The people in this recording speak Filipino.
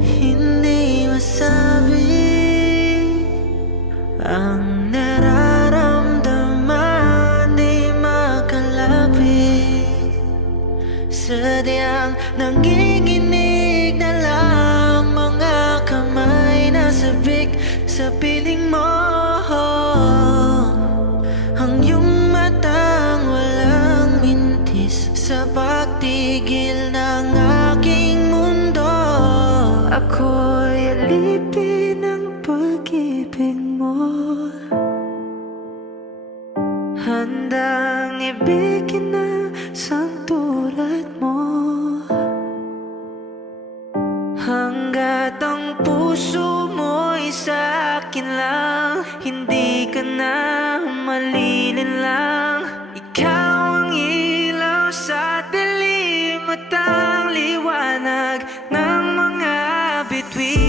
Hindi masabi ang nararamdaman, di makalapit. Sadyang nanginginig na lang mga kamay na sabik sa piling mo. Ang iyong matang walang mintis sa pagtigil ng aking mundo. Ako'y alipin ng pag-ibig mo, handang ibigin na sang tulad mo. Hanggat ang puso mo'y sa akin lang, hindi ka na malilinlang. Ikaw ang ilaw sa dilim at ang liwanag ng mga bituin.